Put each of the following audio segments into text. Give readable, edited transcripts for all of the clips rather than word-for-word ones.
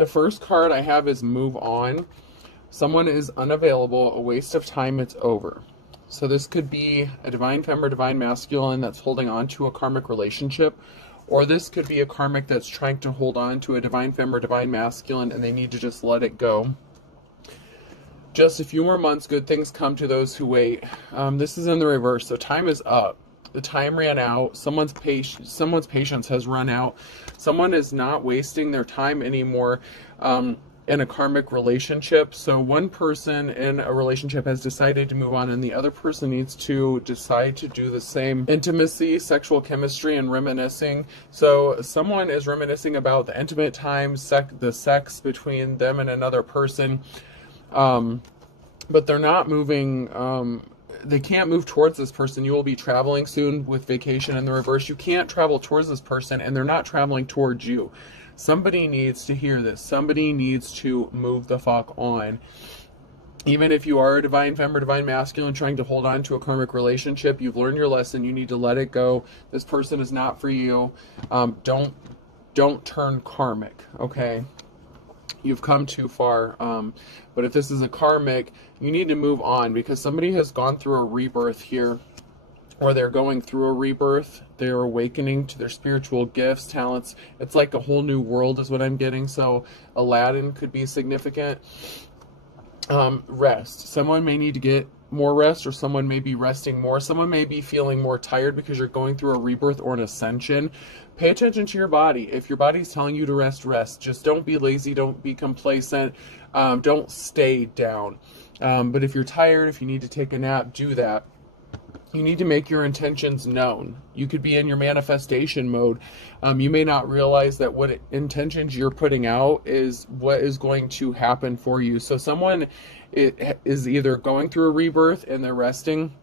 The first card I have is move on. Someone is unavailable, a waste of time, it's over. So this could be a divine femme or divine masculine that's holding on to a karmic relationship, or this could be a karmic that's trying to hold on to a divine femme or divine masculine and they need to just let it go. Just a few more months, good things come to those who wait. This is in the reverse, so time is up. The time ran out. Someone's patience has run out. Someone is not wasting their time anymore in a karmic relationship. So one person in a relationship has decided to move on and the other person needs to decide to do the same. Intimacy, sexual chemistry, and reminiscing. So someone is reminiscing about the intimate times, the sex between them and another person. But they're not moving, they can't move towards this person. You will be traveling soon with vacation in the reverse. You can't travel towards this person and they're not traveling towards you. Somebody needs to hear this. Somebody needs to move the fuck on. Even if you are a divine femme or divine masculine trying to hold on to a karmic relationship, you've learned your lesson. You need to let it go. This person is not for you. Don't turn karmic, okay? You've come too far. But if this is a karmic, you need to move on because somebody has gone through a rebirth here, or they're going through a rebirth. They're awakening to their spiritual gifts, talents. It's like a whole new world is what I'm getting. So Aladdin could be significant. Rest. Someone may need to get more rest, or someone may be resting more. Someone may be feeling more tired because you're going through a rebirth or an ascension. Pay attention to your body. If your body's telling you to rest, rest. Just don't be lazy. Don't be complacent. Don't stay down. But if you're tired, if you need to take a nap, do that. You need to make your intentions known. You could be in your manifestation mode. You may not realize that what intentions you're putting out is what is going to happen for you. So someone is either going through a rebirth and they're resting,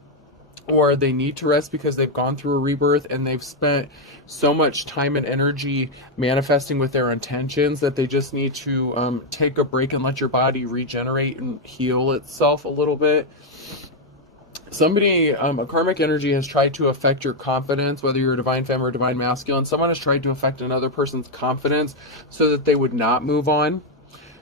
or they need to rest because they've gone through a rebirth and they've spent so much time and energy manifesting with their intentions that they just need to take a break and let your body regenerate and heal itself a little bit. Somebody, a karmic energy has tried to affect your confidence, whether you're a divine femme or divine masculine. Someone has tried to affect another person's confidence so that they would not move on.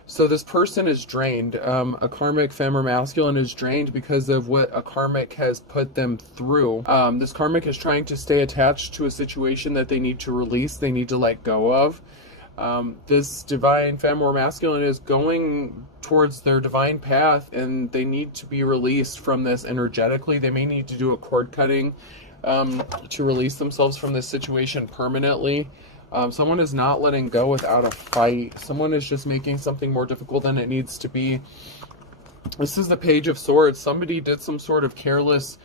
So this person is drained. A karmic femme or masculine is drained because of what a karmic has put them through. This karmic is trying to stay attached to a situation that they need to release, they need to let go of. This divine femme or masculine is going towards their divine path and they need to be released from this energetically. They may need to do a cord cutting to release themselves from this situation permanently. Someone is not letting go without a fight. Someone is just making something more difficult than it needs to be. This is the Page of Swords. Somebody did some sort of careless,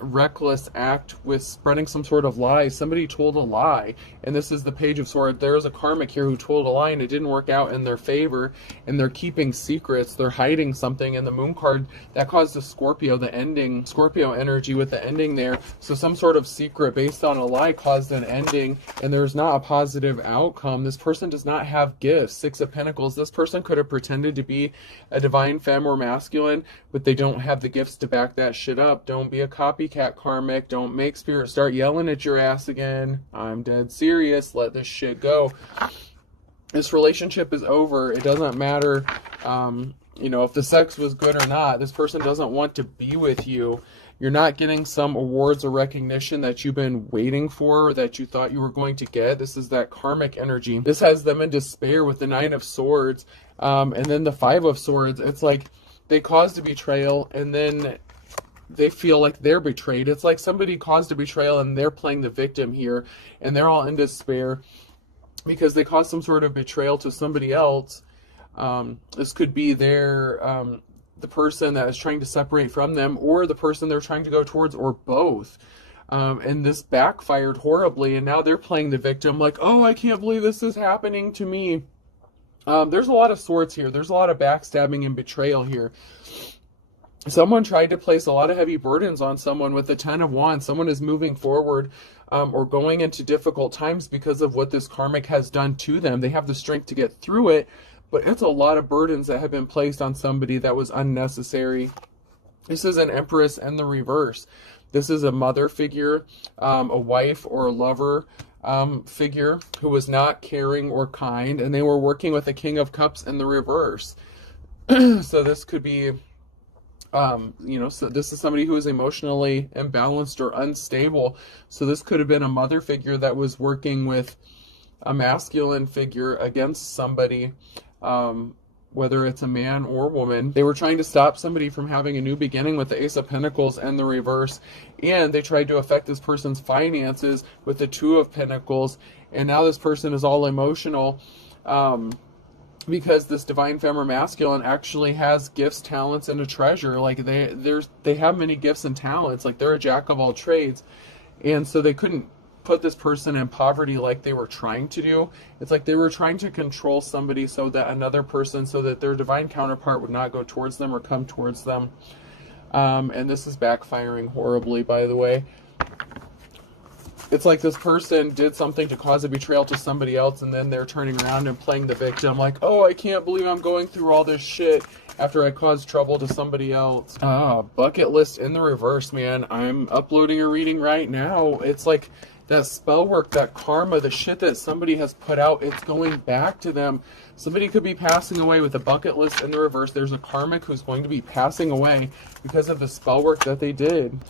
reckless act with spreading some sort of lie. Somebody told a lie, and this is the Page of Swords. There's a karmic here who told a lie and it didn't work out in their favor, and they're keeping secrets. They're hiding something. In the Moon card, that caused a Scorpio, the ending, Scorpio energy with the ending there. So some sort of secret based on a lie caused an ending, and there's not a positive outcome. This person does not have gifts. Six of Pentacles. This person could have pretended to be a divine femme or masculine, but they don't have the gifts to back that shit up. Don't be a copycat karmic. Don't make spirit start yelling at your ass again. I'm dead serious. Let this shit go. This relationship is over. It doesn't matter, if the sex was good or not. This person doesn't want to be with you. You're not getting some awards or recognition that you've been waiting for, or that you thought you were going to get. This is that karmic energy. This has them in despair with the Nine of Swords. And then the Five of Swords. It's like they caused a betrayal and then they feel like they're betrayed. It's like somebody caused a betrayal and they're playing the victim here, and they're all in despair because they caused some sort of betrayal to somebody else. This could be the person that is trying to separate from them, or the person they're trying to go towards, or both. And this backfired horribly, and now they're playing the victim like, oh, I can't believe this is happening to me. There's a lot of swords here. There's a lot of backstabbing and betrayal here. Someone tried to place a lot of heavy burdens on someone with the Ten of Wands. Someone is moving forward or going into difficult times because of what this karmic has done to them. They have the strength to get through it, but it's a lot of burdens that have been placed on somebody that was unnecessary. This is an Empress in the reverse. This is a mother figure, a wife or a lover. figure who was not caring or kind, and they were working with the King of Cups in the reverse. So this could be, so this is somebody who is emotionally imbalanced or unstable. So this could have been a mother figure that was working with a masculine figure against somebody, whether it's a man or woman. They were trying to stop somebody from having a new beginning with the Ace of Pentacles and the reverse, and they tried to affect this person's finances with the Two of Pentacles, and now this person is all emotional, because this divine feminine masculine actually has gifts, talents, and a treasure. Like they have many gifts and talents. Like they're a jack of all trades, and so they couldn't put this person in poverty like they were trying to do. It's like they were trying to control somebody so that another person, so that their divine counterpart would not go towards them or come towards them. And this is backfiring horribly, by the way. It's like this person did something to cause a betrayal to somebody else, and then they're turning around and playing the victim, like, oh, I can't believe I'm going through all this shit after I caused trouble to somebody else. Bucket list in the reverse, man. I'm uploading a reading right now. It's like that spell work, that karma, the shit that somebody has put out, it's going back to them. Somebody could be passing away with a bucket list in the reverse. There's a karmic who's going to be passing away because of the spell work that they did.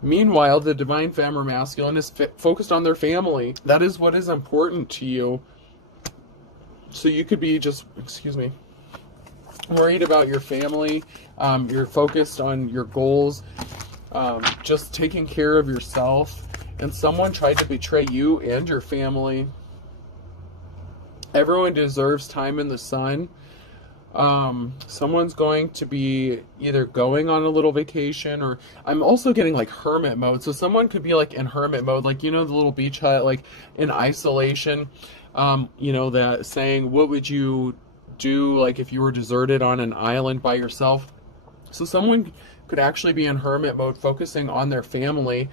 Meanwhile, the divine feminine masculine is focused on their family. That is what is important to you. So you could be just, worried about your family. You're focused on your goals, just taking care of yourself. And someone tried to betray you and your family. Everyone deserves time in the sun. Someone's going to be either going on a little vacation, or I'm also getting like hermit mode. So someone could be like in hermit mode, like, the little beach hut, like in isolation. That saying, what would you do like if you were deserted on an island by yourself? So someone could actually be in hermit mode, focusing on their family.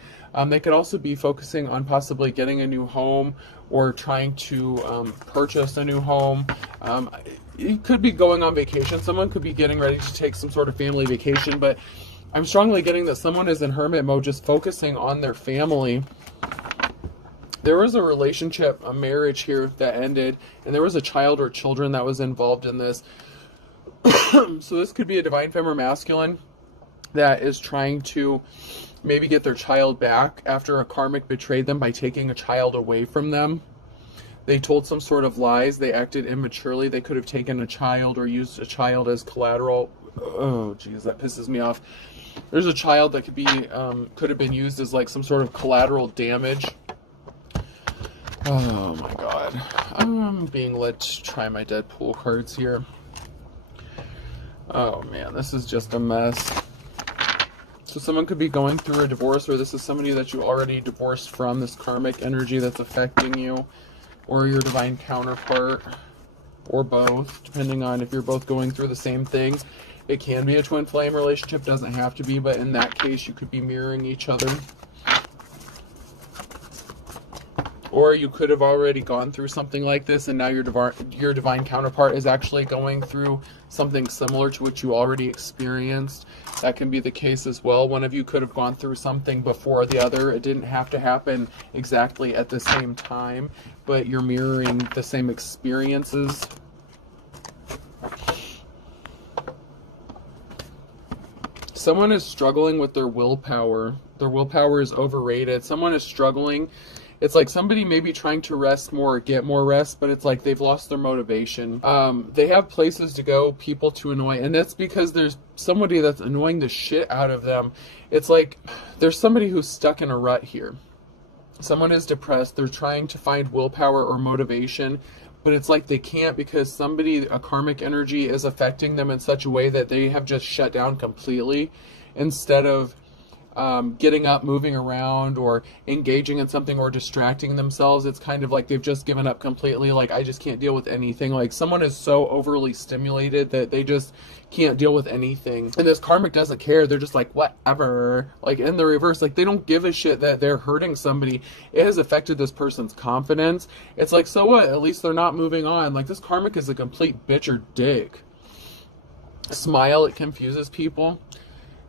They could also be focusing on possibly getting a new home, or trying to purchase a new home. You could be going on vacation. Someone could be getting ready to take some sort of family vacation, but I'm strongly getting that someone is in hermit mode, just focusing on their family. There was a relationship, a marriage here that ended, and there was a child or children that was involved in this. So this could be a divine feminine masculine that is trying to maybe get their child back after a karmic betrayed them by taking a child away from them. They told some sort of lies. They acted immaturely. They could have taken a child or used a child as collateral. Oh, geez, that pisses me off. There's a child that could have been used as like some sort of collateral damage. Oh my God. I'm being led to try my Deadpool cards here. Oh man, this is just a mess. So someone could be going through a divorce, or this is somebody that you already divorced from, this karmic energy that's affecting you, or your divine counterpart, or both, depending on if you're both going through the same thing. It can be a twin flame relationship, doesn't have to be, but in that case, you could be mirroring each other. Or you could have already gone through something like this, and now your divine counterpart is actually going through something similar to what you already experienced. That can be the case as well. One of you could have gone through something before the other. It didn't have to happen exactly at the same time, but you're mirroring the same experiences. Someone is struggling with their willpower. Their willpower is overrated. Someone is struggling. It's like somebody may be trying to rest more or get more rest, but it's like they've lost their motivation. They have places to go, people to annoy, and that's because there's somebody that's annoying the shit out of them. It's like there's somebody who's stuck in a rut here. Someone is depressed. They're trying to find willpower or motivation, but it's like they can't because a karmic energy is affecting them in such a way that they have just shut down completely, instead of getting up, moving around, or engaging in something, or distracting themselves. It's kind of like they've just given up completely. Like, I just can't deal with anything. Like, someone is so overly stimulated that they just can't deal with anything. And this karmic doesn't care. They're just like, whatever. Like, in the reverse, like, they don't give a shit that they're hurting somebody. It has affected this person's confidence. It's like, so what? At least they're not moving on. Like, this karmic is a complete bitch or dick. Smile, it confuses people.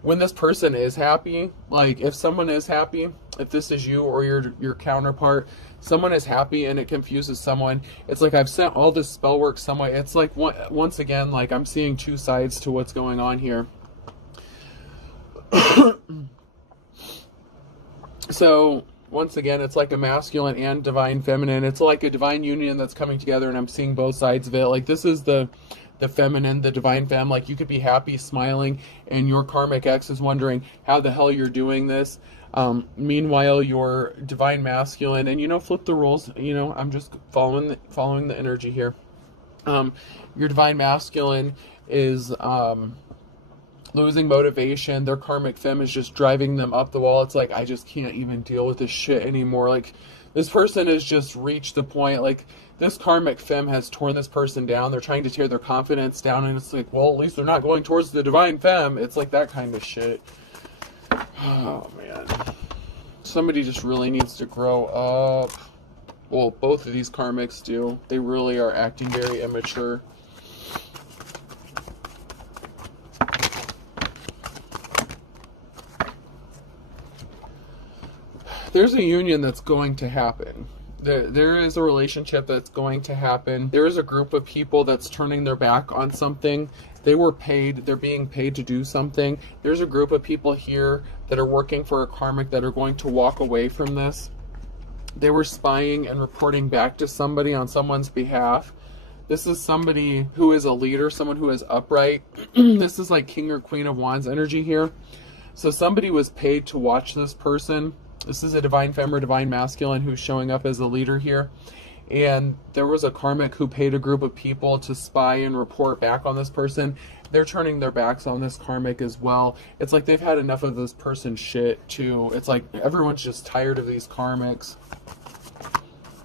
when this person is happy, like if someone is happy, if this is you or your counterpart, someone is happy and it confuses someone, it's like I've sent all this spell work some way. It's like, once again, like I'm seeing two sides to what's going on here. So once again, it's like a masculine and divine feminine. It's like a divine union that's coming together, and I'm seeing both sides of it. Like this is the feminine, the divine femme. Like you could be happy, smiling, and your karmic ex is wondering how the hell you're doing this. Meanwhile, your divine masculine, and flip the roles. I'm just following the energy here. Your divine masculine is losing motivation. Their karmic femme is just driving them up the wall. It's like, I just can't even deal with this shit anymore. Like this person has just reached the point, like this karmic femme has torn this person down. They're trying to tear their confidence down, and it's like, well, at least they're not going towards the divine femme. It's like that kind of shit. Oh man, somebody just really needs to grow up. Well, both of these karmics do. They really are acting very immature. There's a union that's going to happen. There is a relationship that's going to happen. There is a group of people that's turning their back on something. They're being paid to do something. There's a group of people here that are working for a karmic that are going to walk away from this. They were spying and reporting back to somebody on someone's behalf. This is somebody who is a leader, someone who is upright. This is like King or Queen of Wands energy here. So somebody was paid to watch this person. This is a divine femme or divine masculine who's showing up as a leader here. And there was a karmic who paid a group of people to spy and report back on this person. They're turning their backs on this karmic as well. It's like they've had enough of this person's shit too. It's like everyone's just tired of these karmics.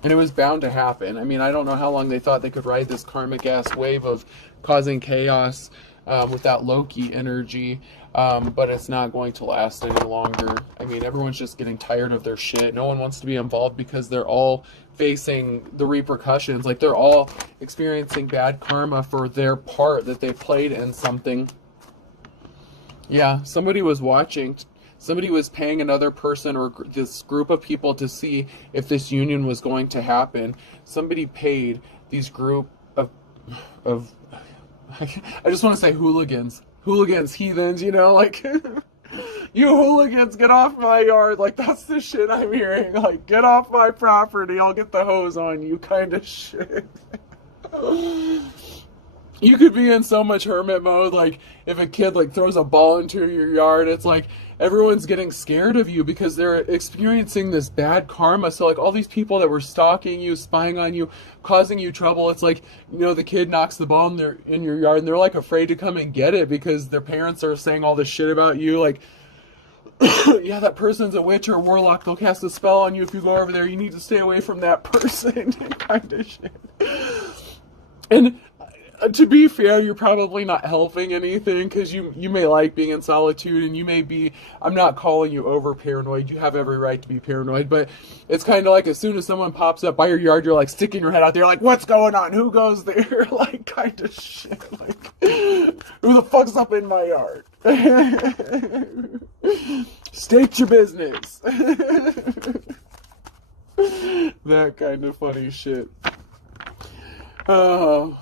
And it was bound to happen. I mean, I don't know how long they thought they could ride this karmic ass wave of causing chaos with that Loki energy. But it's not going to last any longer. I mean, everyone's just getting tired of their shit. No one wants to be involved because they're all facing the repercussions. Like, they're all experiencing bad karma for their part that they played in something. Yeah, somebody was watching. Somebody was paying another person or this group of people to see if this union was going to happen. Somebody paid these group of I just want to say hooligans, heathens, like, you hooligans, get off my yard. Like, that's the shit I'm hearing. Like, get off my property, I'll get the hose on you kind of shit. You could be in so much hermit mode. Like, if a kid, like, throws a ball into your yard, it's like everyone's getting scared of you because they're experiencing this bad karma. So, like, all these people that were stalking you, spying on you, causing you trouble, it's like, the kid knocks the ball in your yard, and they're, like, afraid to come and get it because their parents are saying all this shit about you. Like, yeah, that person's a witch or a warlock. They'll cast a spell on you if you go over there. You need to stay away from that person. Kind of shit. And to be fair, you're probably not helping anything because you may like being in solitude, and you may be, I'm not calling you over paranoid. You have every right to be paranoid, but it's kind of like as soon as someone pops up by your yard, you're like sticking your head out there like, what's going on? Who goes there? Like, kind of shit. Like, who the fuck's up in my yard? State your business. That kind of funny shit. Oh.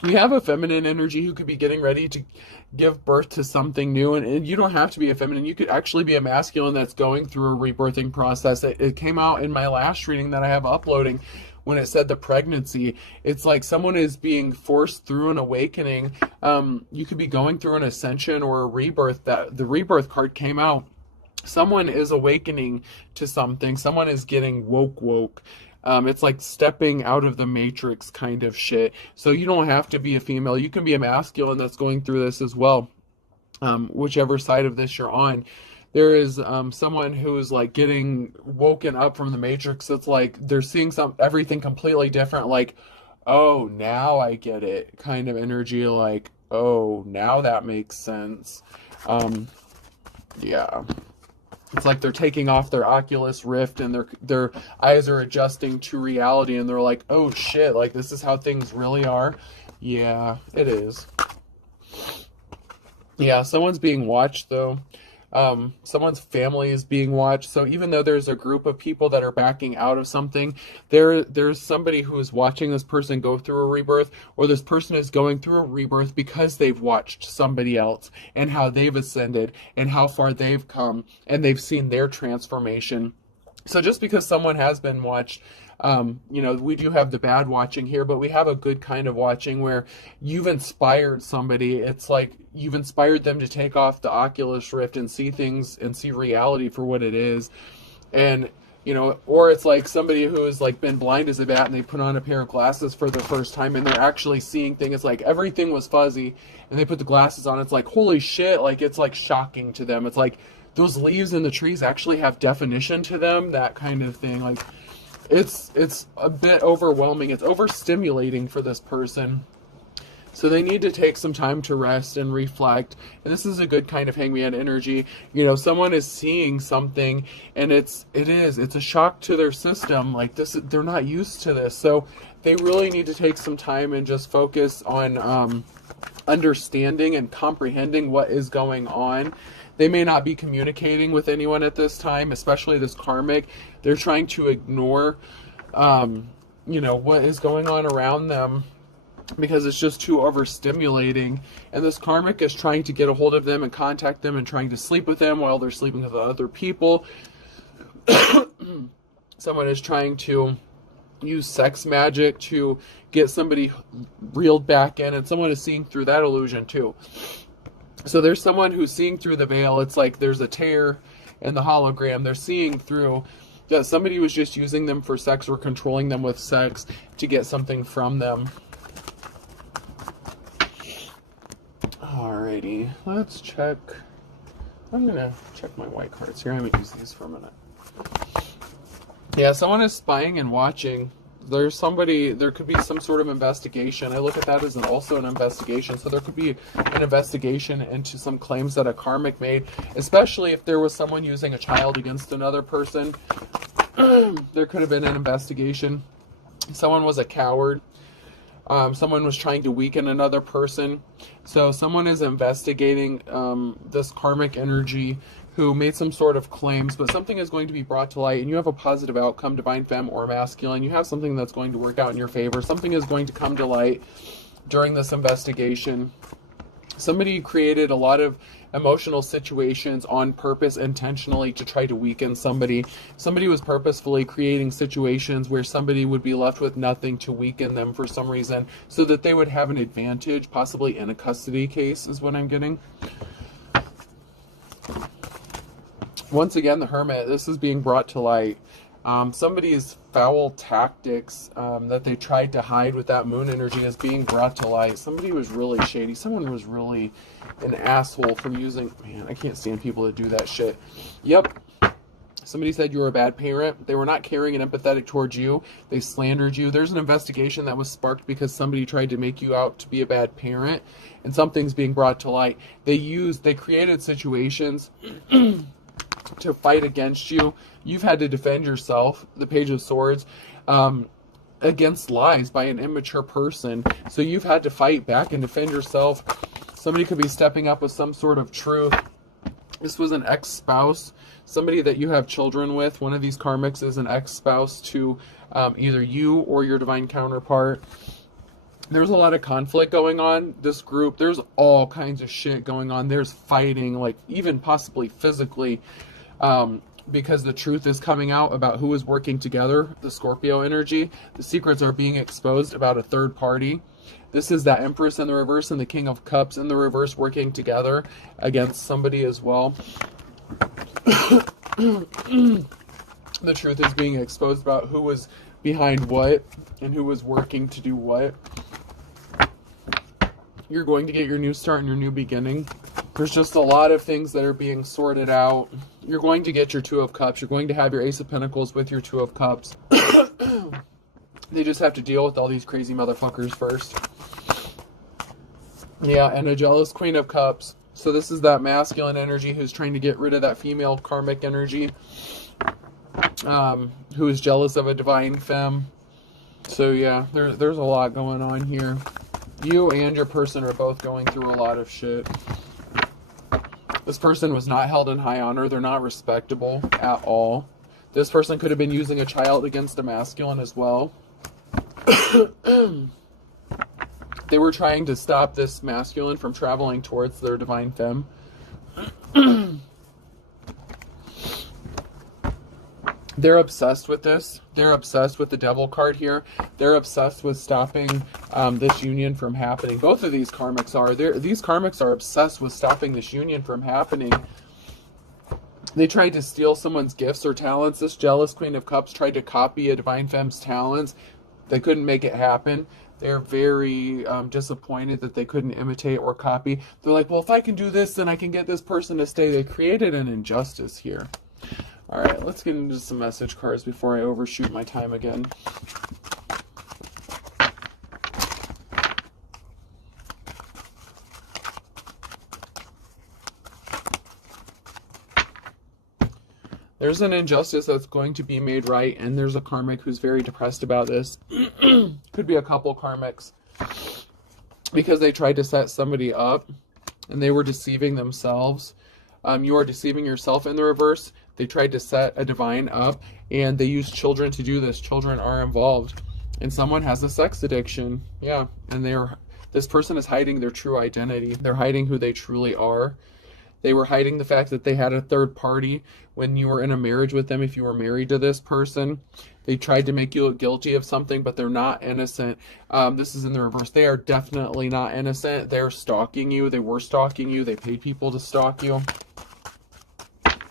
We have a feminine energy who could be getting ready to give birth to something new. And you don't have to be a feminine. You could actually be a masculine that's going through a rebirthing process. It came out in my last reading that I have uploading when it said the pregnancy. It's like someone is being forced through an awakening. You could be going through an ascension or a rebirth. That the rebirth card came out. Someone is awakening to something. Someone is getting woke. It's like stepping out of the matrix kind of shit. So you don't have to be a female. You can be a masculine that's going through this as well. Whichever side of this you're on. There is someone who's like getting woken up from the matrix. It's like they're seeing everything completely different. Like, oh, now I get it kind of energy. Like, oh, now that makes sense. Yeah. It's like they're taking off their Oculus Rift and their eyes are adjusting to reality, and they're like, oh shit, like this is how things really are. Yeah, it is. Yeah, someone's being watched though. Someone's family is being watched. So even though there's a group of people that are backing out of something, there's somebody who is watching this person go through a rebirth, or this person is going through a rebirth because they've watched somebody else and how they've ascended and how far they've come and they've seen their transformation. So just because someone has been watched, we do have the bad watching here, but we have a good kind of watching where you've inspired somebody. It's like you've inspired them to take off the Oculus Rift and see things and see reality for what it is. And, or it's like somebody who has like been blind as a bat and they put on a pair of glasses for the first time and they're actually seeing things. It's like everything was fuzzy and they put the glasses on. It's like, holy shit. Like, it's like shocking to them. It's like those leaves in the trees actually have definition to them, that kind of thing. Like, it's a bit overwhelming. It's overstimulating for this person. So they need to take some time to rest and reflect. And this is a good kind of hangman energy. Someone is seeing something and it's a shock to their system. Like this, they're not used to this. So they really need to take some time and just focus on understanding and comprehending what is going on. They may not be communicating with anyone at this time, especially this karmic. They're trying to ignore, what is going on around them because it's just too overstimulating. And this karmic is trying to get a hold of them and contact them and trying to sleep with them while they're sleeping with other people. Someone is trying to use sex magic to get somebody reeled back in, and someone is seeing through that illusion too. So there's someone who's seeing through the veil. It's like there's a tear in the hologram. They're seeing through that somebody was just using them for sex or controlling them with sex to get something from them. Alrighty, let's check. I'm going to check my white cards here. I'm going to use these for a minute. Yeah, someone is spying and watching. There could be some sort of investigation. I look at that as also an investigation. So there could be an investigation into some claims that a karmic made, especially if there was someone using a child against another person. There could have been an investigation. Someone was a coward. Someone was trying to weaken another person. So someone is investigating this karmic energy who made some sort of claims, but something is going to be brought to light and you have a positive outcome, divine femme or masculine. You have something that's going to work out in your favor. Something is going to come to light during this investigation. Somebody created a lot of emotional situations on purpose, intentionally, to try to weaken somebody. Somebody was purposefully creating situations where somebody would be left with nothing to weaken them for some reason, so that they would have an advantage, possibly in a custody case, is what I'm getting. Once again, the Hermit, this is being brought to light. Somebody's foul tactics that they tried to hide with that moon energy is being brought to light. Somebody was really shady. Someone was really an asshole for using... Man, I can't stand people that do that shit. Yep. Somebody said you were a bad parent. They were not caring and empathetic towards you. They slandered you. There's an investigation that was sparked because somebody tried to make you out to be a bad parent, and something's being brought to light. They created situations to fight against you. You've had to defend yourself, the Page of Swords, against lies by an immature person. So you've had to fight back and defend yourself. Somebody could be stepping up with some sort of truth. This was an ex-spouse, somebody that you have children with. One of these karmics is an ex-spouse to either you or your divine counterpart. There's a lot of conflict going on. This group, there's all kinds of shit going on. There's fighting, like even possibly physically, because the truth is coming out about who is working together, the Scorpio energy. The secrets are being exposed about a third party. This is that Empress in the reverse and the King of Cups in the reverse working together against somebody as well. The truth is being exposed about who was behind what and who was working to do what. You're going to get your new start and your new beginning. There's just a lot of things that are being sorted out. You're going to get your Two of Cups. You're going to have your Ace of Pentacles with your Two of Cups. They just have to deal with all these crazy motherfuckers first. Yeah, and a jealous Queen of Cups. So this is that masculine energy who's trying to get rid of that female karmic energy. Who is jealous of a divine femme. So yeah, there's a lot going on here. You and your person are both going through a lot of shit. This person was not held in high honor. They're not respectable at all. This person could have been using a child against a masculine as well. They were trying to stop this masculine from traveling towards their divine femme. They're obsessed with this. They're obsessed with the devil card here. They're obsessed with stopping this union from happening. Both of these karmics are. These karmics are obsessed with stopping this union from happening. They tried to steal someone's gifts or talents. This jealous Queen of Cups tried to copy a divine femme's talents. They couldn't make it happen. They're very disappointed that they couldn't imitate or copy. They're like, well, if I can do this, then I can get this person to stay. They created an injustice here. All right, let's get into some message cards before I overshoot my time again. There's an injustice that's going to be made right, and there's a karmic who's very depressed about this. Could be a couple karmics, because they tried to set somebody up and they were deceiving themselves. You are deceiving yourself in the reverse. They tried to set a divine up, and they used children to do this. Children are involved, and someone has a sex addiction. Yeah, and this person is hiding their true identity. They're hiding who they truly are. They were hiding the fact that they had a third party when you were in a marriage with them. If you were married to this person, they tried to make you look guilty of something, but they're not innocent. This is in the reverse. They are definitely not innocent. They're stalking you. They were stalking you. They paid people to stalk you.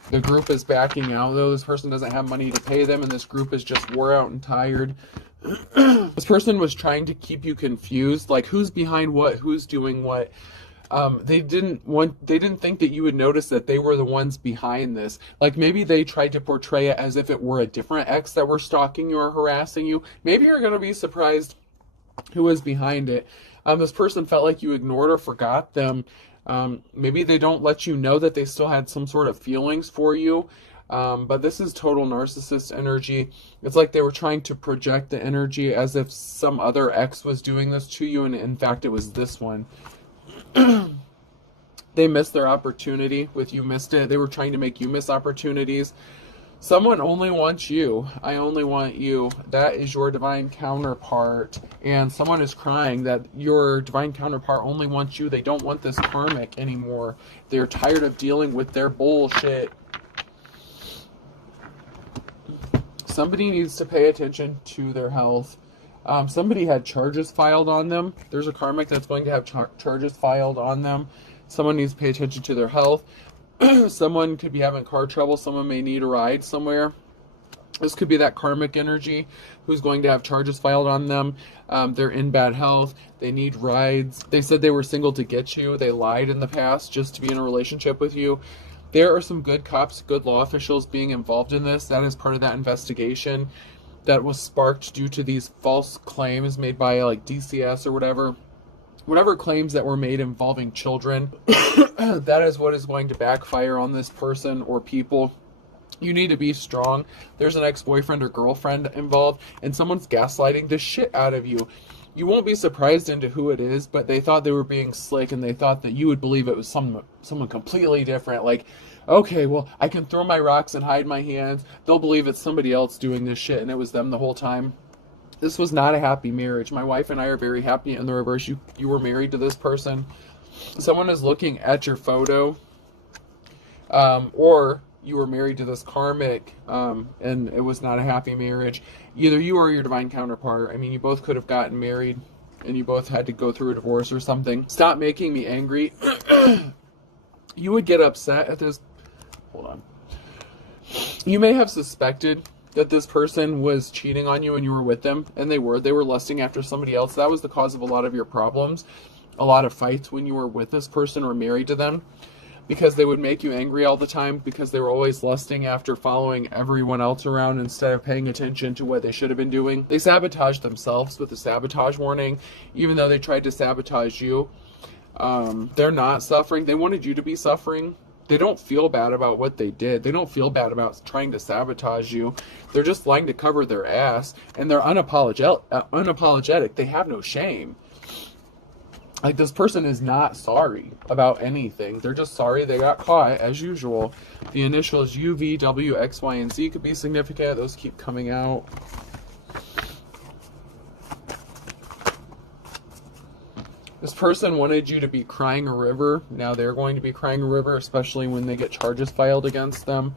The group is backing out, though. This person doesn't have money to pay them, and this group is just wore out and tired. This person was trying to keep you confused, like who's behind what, who's doing what. They didn't think that you would notice that they were the ones behind this. Like maybe they tried to portray it as if it were a different ex that were stalking you or harassing you. Maybe you're going to be surprised who was behind it. This person felt like you ignored or forgot them. Maybe they don't let you know that they still had some sort of feelings for you. But this is total narcissist energy. It's like they were trying to project the energy as if some other ex was doing this to you, and in fact it was this one. They missed their opportunity with you missed it. They were trying to make you miss opportunities. Someone only wants you. I only want you. That is your divine counterpart. And someone is crying that your divine counterpart only wants you. They don't want this karmic anymore. They're tired of dealing with their bullshit. Somebody needs to pay attention to their health. Somebody had charges filed on them. There's a karmic that's going to have charges filed on them. Someone needs to pay attention to their health. Someone could be having car trouble. Someone may need a ride somewhere. This could be that karmic energy who's going to have charges filed on them. They're in bad health. They need rides. They said they were single to get you. They lied in the past just to be in a relationship with you. There are some good cops, good law officials being involved in this. That is part of that investigation that was sparked due to these false claims made by like DCS or whatever claims that were made involving children. That is what is going to backfire on this person or people. You need to be strong. There's an ex-boyfriend or girlfriend involved, and someone's gaslighting the shit out of you. You won't be surprised into who it is, but they thought they were being slick, and they thought that you would believe it was someone completely different. Like, okay, well, I can throw my rocks and hide my hands. They'll believe it's somebody else doing this shit, and it was them the whole time. This was not a happy marriage. My wife and I are very happy in the reverse. You were married to this person. Someone is looking at your photo, or you were married to this karmic, and it was not a happy marriage. Either you or your divine counterpart. I mean, you both could have gotten married, and you both had to go through a divorce or something. Stop making me angry. You would get upset at this. Hold on. You may have suspected that this person was cheating on you when you were with them, and they were lusting after somebody else. That was the cause of a lot of your problems, a lot of fights when you were with this person or married to them, because they would make you angry all the time, because they were always lusting after following everyone else around instead of paying attention to what they should have been doing. They sabotaged themselves with a sabotage warning, even though they tried to sabotage you. They're not suffering. They wanted you to be suffering. They don't feel bad about what they did. They don't feel bad about trying to sabotage you. They're just lying to cover their ass, and they're unapologetic. They have no shame. Like, this person is not sorry about anything. They're just sorry they got caught, as usual. The initials U, V, W, X, Y, and Z could be significant. Those keep coming out. This person wanted you to be crying a river. Now they're going to be crying a river, especially when they get charges filed against them.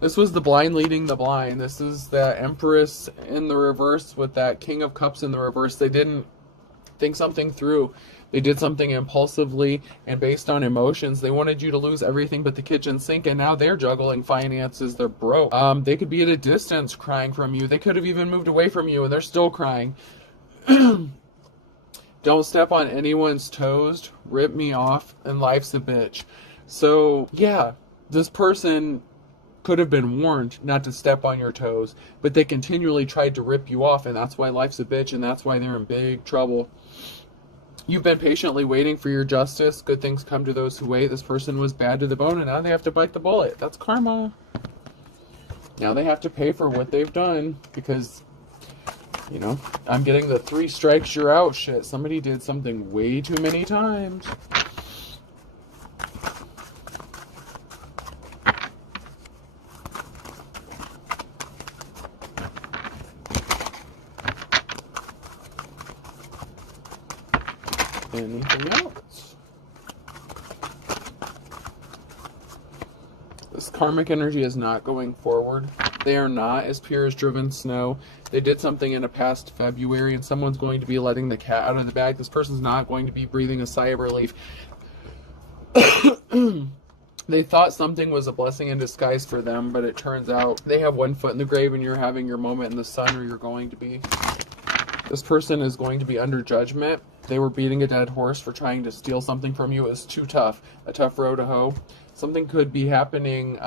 This was the blind leading the blind. This is the Empress in the reverse with that King of Cups in the reverse. They didn't think something through. They did something impulsively and based on emotions. They wanted you to lose everything but the kitchen sink, and now they're juggling finances. They're broke. They could be at a distance crying from you. They could have even moved away from you, and they're still crying. Don't step on anyone's toes. Rip me off, and life's a bitch. So, yeah, this person could have been warned not to step on your toes, but they continually tried to rip you off, and that's why life's a bitch, and that's why they're in big trouble. You've been patiently waiting for your justice. Good things come to those who wait. This person was bad to the bone, and now they have to bite the bullet. That's karma. Now they have to pay for what they've done because, you know, I'm getting the 3 strikes, you're out shit. Somebody did something way too many times. Anything else? This karmic energy is not going forward. They are not as pure as driven snow. They did something in a past February, and someone's going to be letting the cat out of the bag. This person's not going to be breathing a sigh of relief. They thought something was a blessing in disguise for them, but it turns out they have one foot in the grave and you're having your moment in the sun, or you're going to be. This person is going to be under judgment. They were beating a dead horse for trying to steal something from you. It was too tough. A tough row to hoe. Something could be happening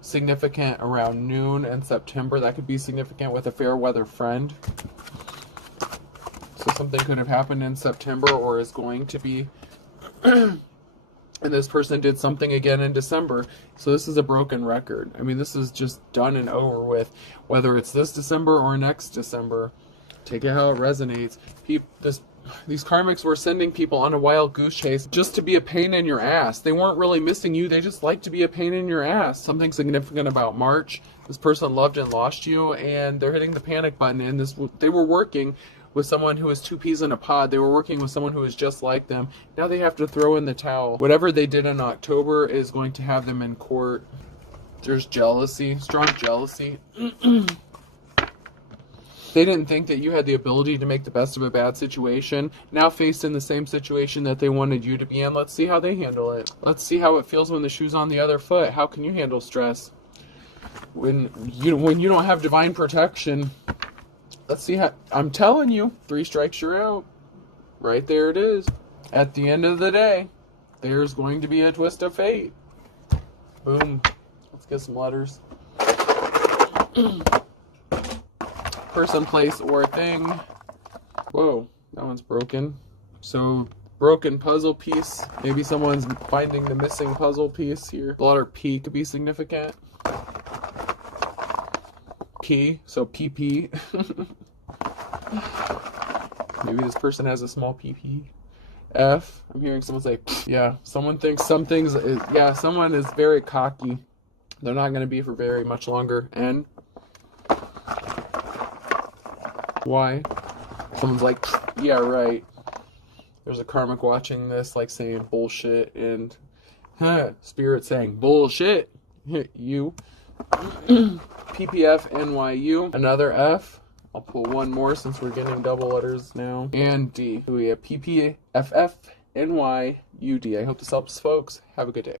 significant around noon in September. That could be significant with a fair weather friend. So something could have happened in September or is going to be. And this person did something again in December. So this is a broken record. I mean, this is just done and over with. Whether it's this December or next December. Take it how it resonates. These karmics were sending people on a wild goose chase just to be a pain in your ass. They weren't really missing you. They just like to be a pain in your ass. Something significant about March. This person loved and lost you, and they're hitting the panic button. And they were working with someone who was 2 peas in a pod. They were working with someone who was just like them. Now they have to throw in the towel. Whatever they did in October is going to have them in court. There's jealousy, strong jealousy. They didn't think that you had the ability to make the best of a bad situation. Now faced in the same situation that they wanted you to be in, let's see how they handle it. Let's see how it feels when the shoe's on the other foot. How can you handle stress? When you don't have divine protection, let's see how. I'm telling you, 3 strikes, you're out. Right there it is. At the end of the day, there's going to be a twist of fate. Boom. Let's get some letters. Person, place, or thing. Whoa, that one's broken. So, broken puzzle piece. Maybe someone's finding the missing puzzle piece here. The letter P could be significant. P, so PP. Maybe this person has a small PP. F, I'm hearing someone say, yeah, someone thinks someone is very cocky. They're not going to be for very much longer. N. Why? Someone's like, yeah, right. There's a karmic watching this, like saying bullshit, and spirit saying bullshit. You. PPF NYU. Another F. I'll pull one more since we're getting double letters now. And D. We have PPFF NYUD. I hope this helps, folks. Have a good day.